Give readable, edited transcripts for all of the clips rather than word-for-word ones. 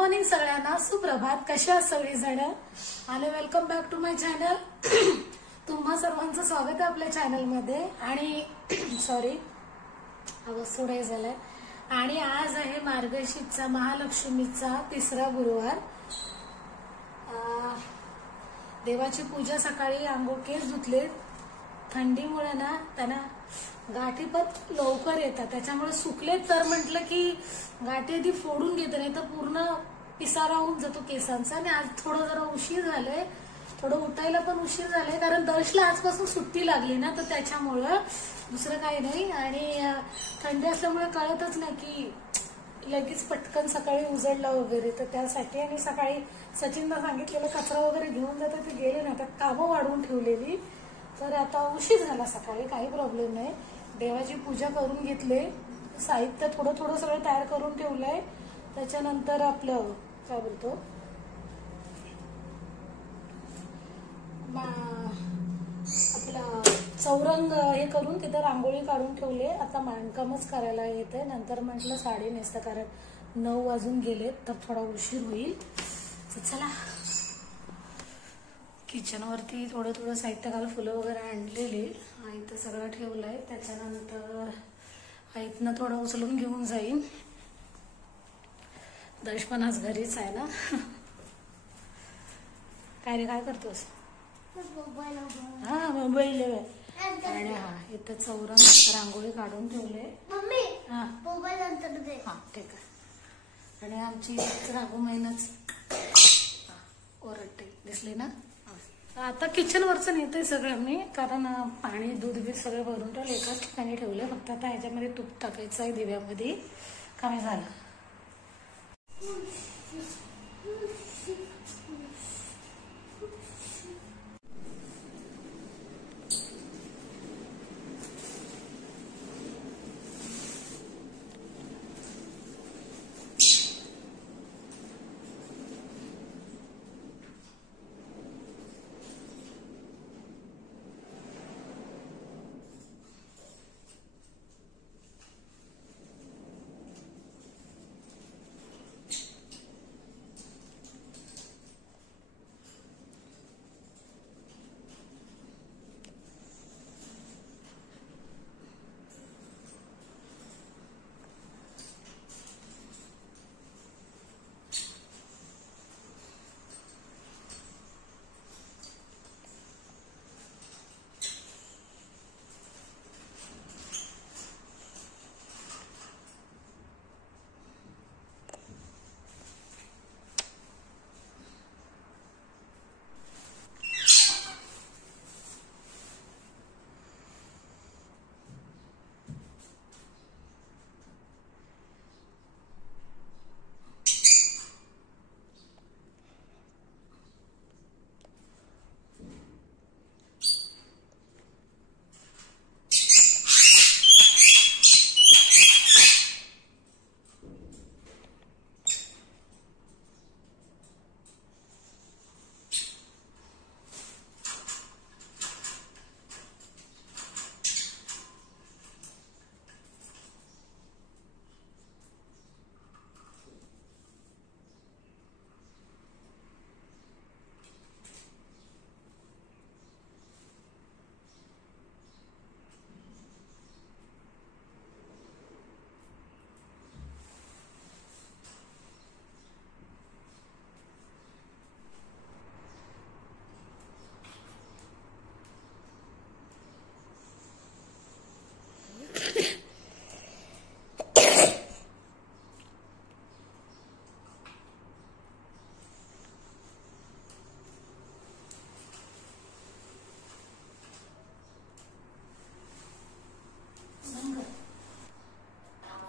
Morning सगळ्यांना, सुप्रभात. कशा आहात सगळेजण? आणि welcome back to my channel. तुम्हा सर्वांचं स्वागत आहे आपल्या चॅनलमध्ये. आणि सॉरी, आवाज थोडा झालाय. आणि आज आहे मार्गशीर्षचा महालक्ष्मीचा तिसरा गुरुवार. देवाची पूजा, सकाळी आंघोळ, केस धुतले. थंडीमुळे ना त्यांना गाठी पण लवकर येतात, त्याच्यामुळे सुकले तर म्हटलं की गाठी आधी फोडून घेते, नाही तर पूर्ण पिसारा होऊन जातो केसांचा. आणि आज थोडं जरा उशीर झालंय, थोडं उठायला पण उशीर झालाय, कारण दर्शला आजपासून सुट्टी लागली ना, तर त्याच्यामुळं दुसरं काही नाही. आणि थंडी असल्यामुळे कळतच नाही की लगेच पटकन सकाळी उजळला वगैरे, तर त्यासाठी. आणि सकाळी सचिनला सांगितलेलं कचरा वगैरे घेऊन जाते, ते गेले नाही, तर कामं वाढवून ठेवलेली, तर आता उशीर झाला. सकाळी काही प्रॉब्लेम नाही. देवाची पूजा करून घेतले, साहित्य थोडं थोडं सगळं तयार करून ठेवलंय. त्याच्यानंतर आपलं काय बोलतो आपला चौरंग हे करून तिथं रांगोळी काढून ठेवले. आता मांडकामच करायला येते. नंतर म्हटलं साडी नेसतं, कारण 9 वाजून गेले, तर थोडा उशीर होईल. तर चला, किचनवरती थोडं थोडं साहित्य काल फुलं वगैरे आणलेली आई, तर सगळं ठेवलंय. त्याच्यानंतर आईतनं थोडं उचलून घेऊन जाईन. दर्श पण आज घरीच आहे ना. काय रे, काय करतोस? हा, मोबाईल. आणि हा, इथं चौरंग रांगोळी काढून ठेवले. हा हा, ठीक आहे. आणि आमची राघू महिनाच ओरडते, दिसली ना. आता किचनवरचं नेतंय सगळं मी, कारण पाणी दूध बीध सगळं भरून ठेवलं, एकाच ठिकाणी ठेवलं. फक्त आता ह्याच्यामध्ये तूप टाकायचं आहे दिव्यामध्ये. कमी झालं.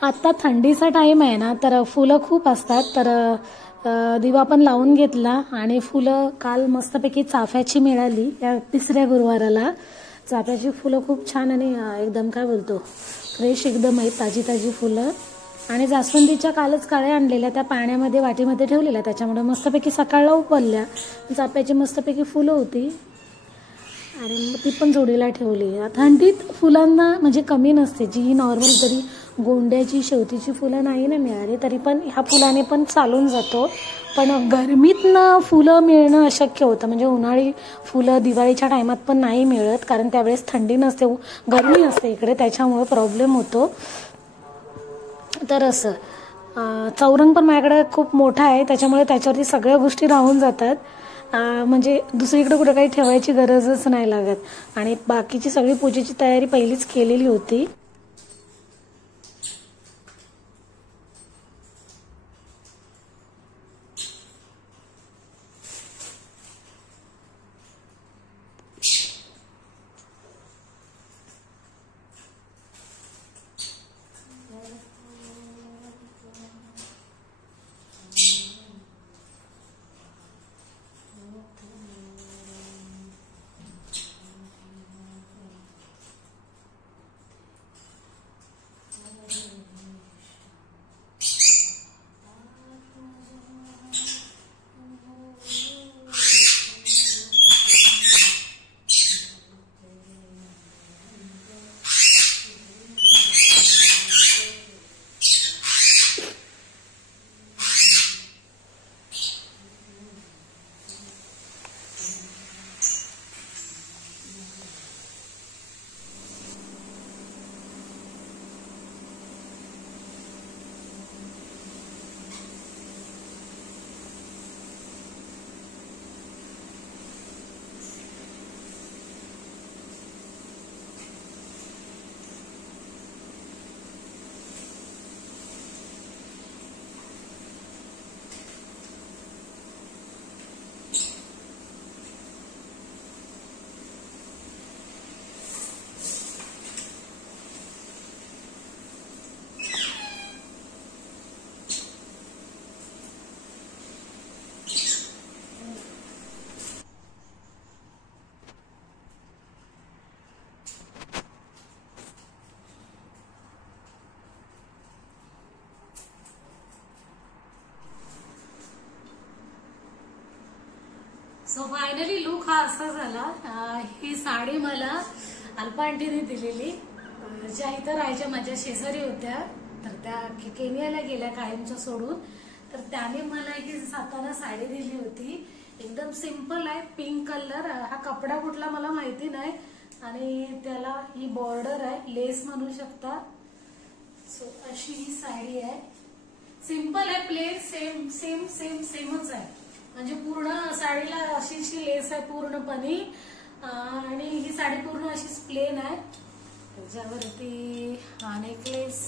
आता थंडीचा टाइम आहे ना, तर फुलं खूप असतात, तर दिवा पण लावून घेतला. आणि फुलं काल मस्तपैकी चाफ्याची मिळाली या तिसऱ्या गुरुवाराला. चाफ्याची फुलं खूप छान आणि एकदम काय बोलतो फ्रेश एकदम आहे, ताजी ताजी फुलं. आणि जास्वंदीच्या कालच काळ्या आणलेल्या, त्या पाण्यामध्ये वाटीमध्ये ठेवलेल्या, त्याच्यामुळे मस्तपैकी सकाळला उपलल्या. चाफ्याची मस्तपैकी फुलं होती आणि ती पण जोडीला ठेवली. थंडीत फुलांना म्हणजे कमी नसते, जी नॉर्मल जरी गोंड्याची शेवतीची फुलं नाही ना मिळाली तरी पण ह्या फुलाने पण चालून जातो. पण गरमीतनं फुलं मिळणं अशक्य होतं. म्हणजे उन्हाळी फुलं दिवाळीच्या टायमात पण नाही मिळत कारण त्यावेळेस थंडी नसते, गरमी असते इकडे, त्याच्यामुळे प्रॉब्लेम होतो. तर असं चौरंग पण माझ्याकडे खूप मोठा आहे त्याच्यामुळे त्याच्यावरती सगळ्या गोष्टी राहून जातात. म्हणजे दुसरीकडे कुठे काही ठेवायची गरजच नाही लागत. आणि बाकीची सगळी पूजेची तयारी पहिलीच केलेली होती. सो फायनली लुक हा असा झाला. ही साडी मला अल्पा आंटीने दिलेली, ज्या इथं राहायच्या माझ्या शेजारी होत्या, तर त्या केनियाला गेल्या कायमच्या सोडून, तर त्याने मला ही सातारा साडी दिली होती. एकदम सिंपल आहे, पिंक कलर. हा कपडा कुठला मला माहिती नाही आणि त्याला ही बॉर्डर आहे, लेस म्हणू शकता. सो अशी ही साडी आहे, सिंपल आहे, प्लेन, सेम सेम सेम सेमच आहे. म्हणजे पूर्ण साडीला अशी लेस आहे पूर्णपणे आणि ही साडी पूर्ण अशीच प्लेन आहे. त्याच्यावरती हा नेकलेस,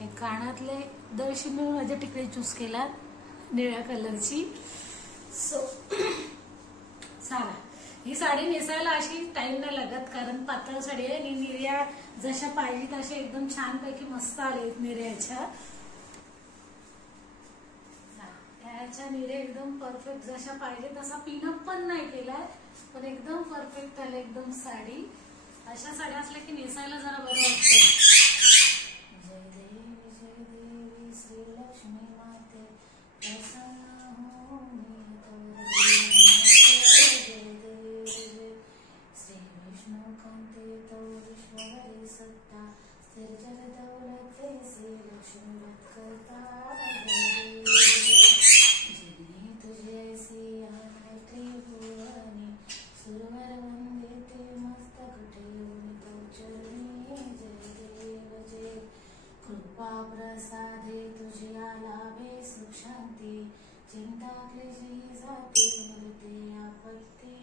एक कानातले, दर्शी मी माझ्या टिकली चूज केला निळ्या कलरची. सो चला, ही साडी नेसायला अशी टाइम नाही लागत कारण पातळ साडी आहे आणि निर्या जशा पाहिजे तशा एकदम छानपैकी मस्त आले निर्याच्या. ह्याच्या निर्या एकदम परफेक्ट जशा पाहिजे तसा पिनअप पण नाही केलाय, पण एकदम परफेक्ट आले एकदम साडी. अशा साड्या असल्या की नेसायला जरा बरं वाटतं. जय देवी श्री लक्ष्मी माते प्रसन्न हो जय देवी श्री विष्णू कांते तौरीश्वरी सत्ता स्थिर जग दौलते श्री लक्ष्मी मत करता. सुरवर वंदिते मस्तक ठेवून तो चरणी. जय देव जय, कृपा प्रसादे तुझ्या लाभे सुख शांती, चिंता क्लेशी जाते मरते आपत्ती.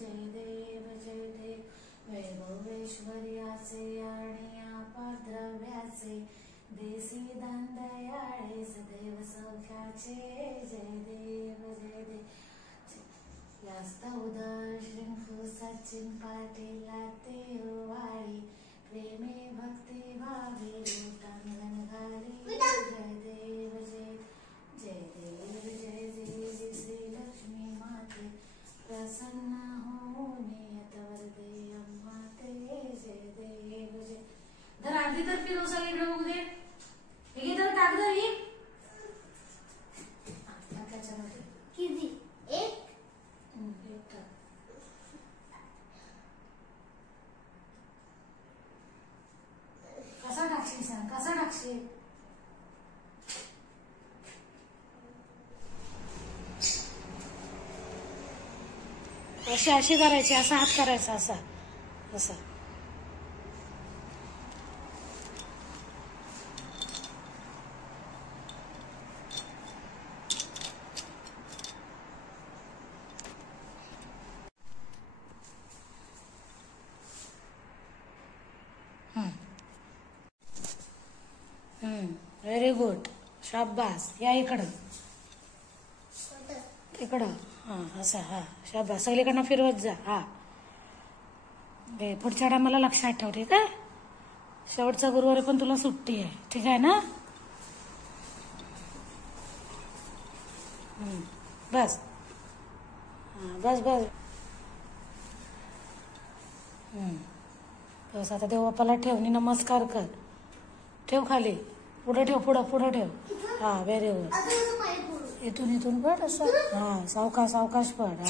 जय देव जय देव, वैभवेश्वर्याचे आणि अपार द्रव्याचे, देसी दान दयाळे सदैव सौख्याचे. जय देव जय देव, यास्तव श्रींफू सचिन पाटीला ते वाळी, प्रेमे भक्ती भावे लोटांगण घाली. जय देव जय, जय देव जय देवी श्री लक्ष्मी माते प्रसन्न होऊन यतवरदे अम्माते. जय देव जय. धर आधी तर फिरू सगळी इकडे बघू दे. हे तर टाक दर ही त्याच्यामध्ये किती एक कसा टाकशील सांग, कसा टाकशील. अशी अशी अशी करायची, असा हात करायचा, असा असा. Very good. शाबास. या इकडं इकडं. हा असं. हा शाबास. सगळीकडनं फिरवत जा. हा पुढच्या टायमाला लक्षात ठेव. ठीक आहे. शेवटचा गुरुवारी पण तुला सुट्टी आहे. ठीक आहे ना. बस. हा बस बस. बस. आता देवबापाला ठेव आणि नमस्कार कर. ठेव खाली. पुढे ठेव. पुढं ठेव. हा व्हेरी गुड. इथून पड असं. हा सावकाश पड.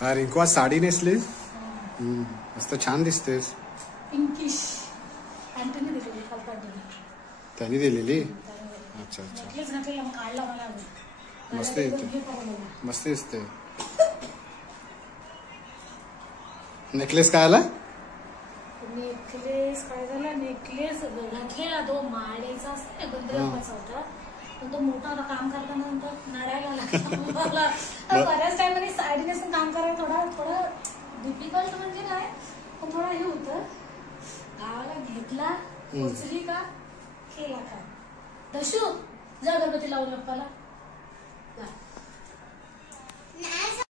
हा रिंकू आज साडी नेसलीस. मस्त छान दिसतेस. पिंकिश अँटनी दिलेली कल्पना. त्यांनी दिलेली. अच्छा. काढला मला. मस्त येते. मस्त दिसते. नेकलेस काय आला. नेकलेस काय झाला. नेकलेस घातलेला तो माळेचा असतो गंधर्वाचा होता. पण तो मोठा होता. काम करताना नंतर नडायला लागला. बऱ्याच टायमाने साडी नेसून काम करायला थोडं डिफिकल्ट म्हणजे काय, पण थोडं हे होतं. गावाला घेतला, पोचली का केला का. दशू जा गणपती लावून बाप्पाला.